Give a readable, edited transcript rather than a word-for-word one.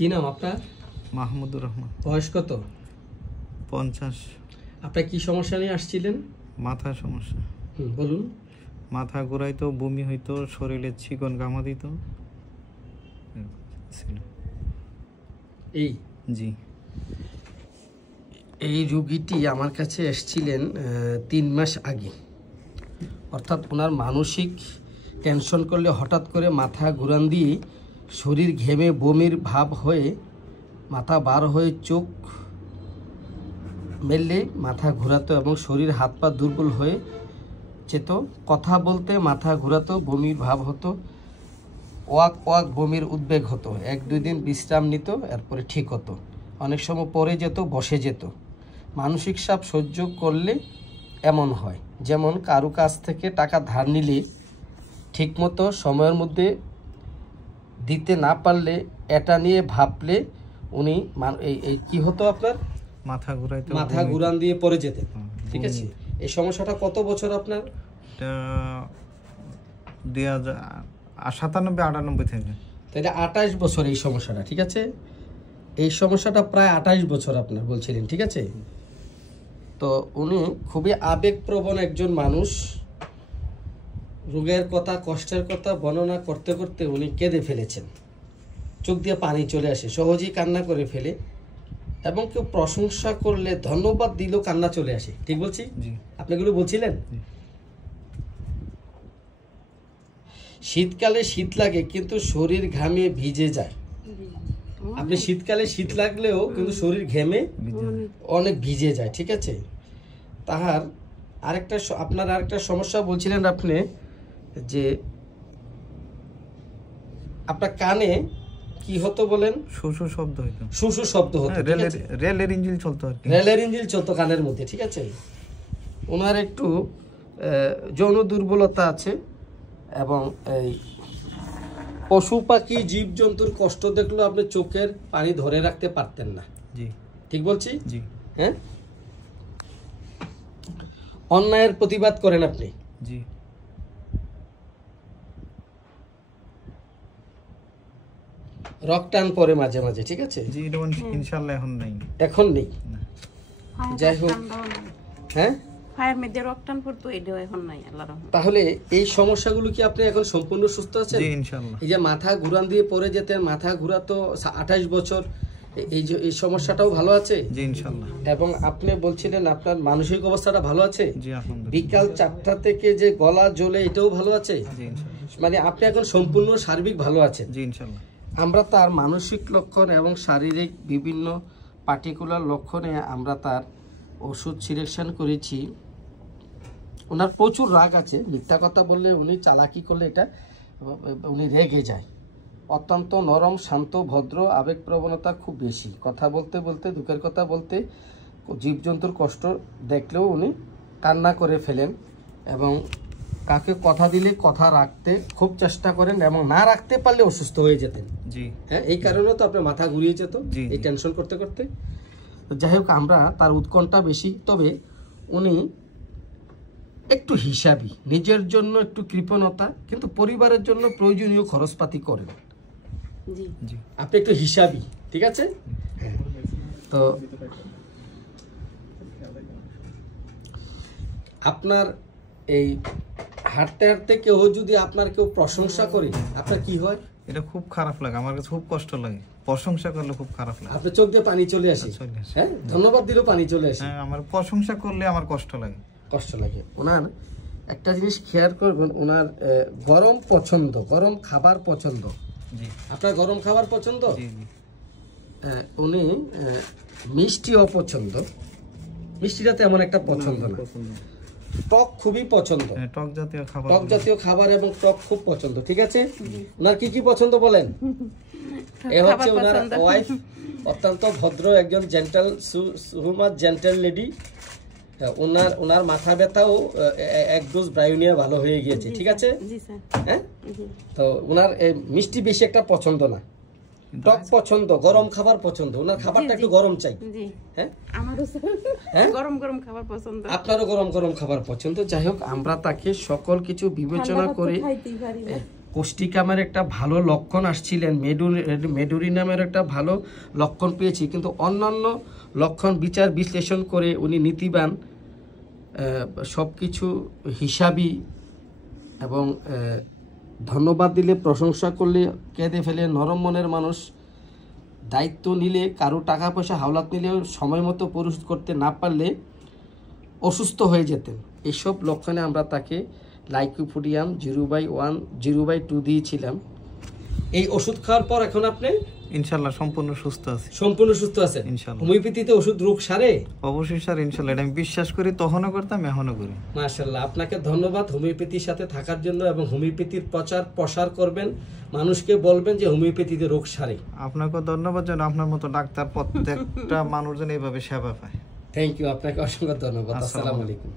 কি নাম আপনার? মাহমুদুর রহমান। বয়স কত? 50। আপনার কি সমস্যা নিয়ে আসছিলেন? মাথার সমস্যা। বলুন। মাথা ঘুরাইতো, বমি হইতো, শরীরে চিকন গামা দিত। এই জি, এই রোগীটি আমার কাছে এসেছিলেন 3 মাস আগে। অর্থাৎ ওনার মানসিক টেনশন করলে হঠাৎ করে মাথা ঘুরান দিয়ে শরীর ঘেমে বমির ভাব হয়ে মাথা বার হয়ে চোখ মেললে মাথা ঘোরাতো এবং শরীর হাত পা দুর্বল হয়ে যেত। কথা বলতে মাথা ঘোরাতো, বমির ভাব হতো, ওয়াক ওয়াক বমির উদ্বেগ হতো। 1-2 দিন বিশ্রাম নিত, এরপরে ঠিক হতো। অনেক সময় পড়ে যেত, বসে যেত। মানসিক চাপ সহ্য করলে এমন হয়, যেমন কারো কাছ থেকে টাকা ধার নিলে ঠিকমতো সময়ের মধ্যে দিতে না পারলে এটা নিয়ে ভাবলে উনি এই কি হতো আপনার? মাথা ঘুরাইতো, মাথা ঘুরান দিয়ে পড়ে যেতেন। ঠিক আছে, এই সমস্যাটা কত বছর আপনার? এটা 2097-98 থেকে। তাহলে 28 বছর এই সমস্যাটা। ঠিক আছে, এই সমস্যাটা প্রায় 28 বছর আপনার বলছিলেন। ঠিক আছে, তো উনি খুবই আবেগপ্রবণ একজন মানুষ। রোগের কথা, কষ্টের কথা বর্ণনা করতে করতে উনি কেঁদে ফেলেছেন। চোখ দিয়ে পানি চলে আসে, সহজেই কান্না করে ফেলে এবং কেউ প্রশংসা করলে, ধন্যবাদ দিলেও কান্না চলে আসে। ঠিক বলছি? আপনি এগুলো বলছিলেন। শীতকালে শীত লাগে কিন্তু শরীর ঘামে ভিজে যায়। আপনি শীতকালে শীত লাগলেও কিন্তু শরীর ঘেমে অনেক ভিজে যায়। ঠিক আছে, তাহার আপনার আরেকটা সমস্যা বলছিলেন আপনি, যে আপনার কানে কি হতো বলেন? শুশু শব্দ হতো। শুশু শব্দ হতো। রেলের ইঞ্জিন চলতো আর কি। রেলের ইঞ্জিন চলতো কানের মধ্যে। ঠিক আছে, ওনার একটু যৌন দুর্বলতা আছে এবং এই পশু পাখি জীবজন্তুর কষ্ট দেখলেও আপনি চোখের পানি ধরে রাখতে পারতেন না। জি, ঠিক বলছি? জি। হ্যাঁ, অন্যায়ের প্রতিবাদ করেন আপনি। জি। রক্টান পরে মাঝে মাঝে। ঠিক আছে, জি, ইনশাআল্লাহ এখন নাই। এখন নেই। যাই হোক, হ্যাঁ, তাহলে এই সমস্যাগুলো কি আপনি এখন সম্পূর্ণ সুস্থ আছেন? জি, ইনশাআল্লাহ। এই যে মাথা ঘুরান দিয়ে পড়ে যেতেন, মাথা ঘুরাতো 28 বছর, এই সমস্যাটাও ভালো আছে? জি, ইনশাআল্লাহ। এবং আপনি বলছিলেন আপনার মানসিক অবস্থাটা ভালো আছে? জি, আলহামদুলিল্লাহ। বিকাল 4টা থেকে যে গলা জ্বলে, এটাও ভালো আছে? জি, ইনশাআল্লাহ। মানে আপনি এখন সম্পূর্ণ সার্বিক ভালো আছেন? জি, ইনশাআল্লাহ। আমরা তার মানসিক লক্ষণ এবং শারীরিক বিভিন্ন পার্টিকুলার লক্ষণে আমরা তার ওষুধ সিলেকশন করেছি। ওনার প্রচুর রাগ আছে, মিথ্যা কথা বললে, উনি চালাকি করলে এটা উনি রেগে যায়। অত্যন্ত নরম, শান্ত, ভদ্র, আবেগপ্রবণতা খুব বেশি। কথা বলতে বলতে, দুঃখের কথা বলতে, জীবজন্তুর কষ্ট দেখলেও উনি কান্না করে ফেলেন এবং কাকে কথা দিলে কথা রাখতে খুব চেষ্টা করেন এবং না রাখতে পারলে অসুস্থ হয়ে যেতেন। জি, হ্যাঁ, এই কারণে তো আপনার মাথা ঘুরিয়ে যেত এই টেনশন করতে করতে। যাই হোক, আমরা তার উৎকণ্ঠা বেশি, তবে উনি একটু হিসাবী, নিজের জন্য একটু কৃপণতা, কিন্তু পরিবারের জন্য প্রয়োজনীয় খরচপাতি করেন। আপনি একটু হিসাবী। ঠিক আছে, তো আপনার এই হাঁটতে হাঁটতে কেউ যদি আপনার কেউ প্রশংসা করে, আপনার কি হয়? এটা খুব খারাপ লাগে, আমার কাছে খুব কষ্ট লাগে। প্রশংসা করলে খুব খারাপ লাগে। আপনার চোখ দিয়ে পানি চলে আসে? হ্যাঁ, ধন্যবাদ দিলেও পানি চলে আসে। হ্যাঁ, আমার প্রশংসা করলে আমার কষ্ট লাগে। কষ্ট লাগে। ওনার একটা জিনিস খেয়াল করবেন, ওনার গরম পছন্দ, গরম খাবার পছন্দ। জি। আপনার গরম খাবার পছন্দ? জি, জি। উনি মিষ্টি অপছন্দ, মিষ্টিটা তেমন একটা পছন্দ না। টক খুবই পছন্দ, টক জাতীয় খাবার, টক জাতীয় খাবার এবং টক খুব পছন্দ। ঠিক আছে, ওনার কি কি পছন্দ বলেন? এ হচ্ছে ওনার ওয়াইফ, অত্যন্ত ভদ্র একজন জেন্টাল, সুমার জেন্টাল লেডি। ওনার মাথা ব্যথাও 1 ডোজ ব্রায়োনিয়া ভালো হয়ে গিয়েছে। ঠিক আছে, হ্যাঁ, তো ওনার মিষ্টি বেশি একটা পছন্দ না, টক পছন্দ, গরম খাবার পছন্দ। ওনার খাবারটা একটু গরম চাই। হ্যাঁ, গরম গরম খাবার পছন্দ, আপনারও গরম গরম খাবার পছন্দ। যাই হোক, আমরা তাকে সকল কিছু বিবেচনা করে কোষ্ঠিকামের একটা ভালো লক্ষণ আসছিলেন, মেডুরি নামের একটা ভালো লক্ষণ পেয়েছি, কিন্তু অন্যান্য লক্ষণ বিচার বিশ্লেষণ করে উনি নীতিবান, সব কিছু হিসাবি এবং ধন্যবাদ দিলে প্রশংসা করলে কেঁদে ফেলে, নরম মনের মানুষ, দায়িত্ব নিলে কারো টাকা পয়সা হাওলাত নিলেও সময় মতো পরিশোধ করতে না পারলে অসুস্থ হয়ে যেতেন। এইসব লক্ষণে আমরা তাকে লাইকোপোডিয়াম 0/1 0/2 দিয়েছিলাম। এই ওষুধ খাওয়ার পর এখন আপনি ইনশাল্লাহ সম্পূর্ণ সুস্থ আছি। সম্পূর্ণ সুস্থ আছেন। ইনশাল্লাহ। হোমিওপ্যাথিতে ওষুধ রোগ সারে? অবশ্যই স্যার, ইনশাল্লাহ। এটা আমি বিশ্বাস করি, তখনও করতাম, এখনো করি। মাশাআল্লাহ, আপনাকে ধন্যবাদ হোমিওপ্যাথির সাথে থাকার জন্য, এবং হোমিওপ্যাথির প্রসার করবেন, মানুষকে বলবেন যে হোমিওপ্যাথিতে রোগ সারে। আপনাকেও ধন্যবাদ, যেন আপনার মতো ডাক্তার প্রত্যেকটা মানুষজন এইভাবে সেবা পায়। থ্যাংক ইউ, আপনাকে অসংখ্য ধন্যবাদ। আসসালামু আসসালামু আলাইকুম।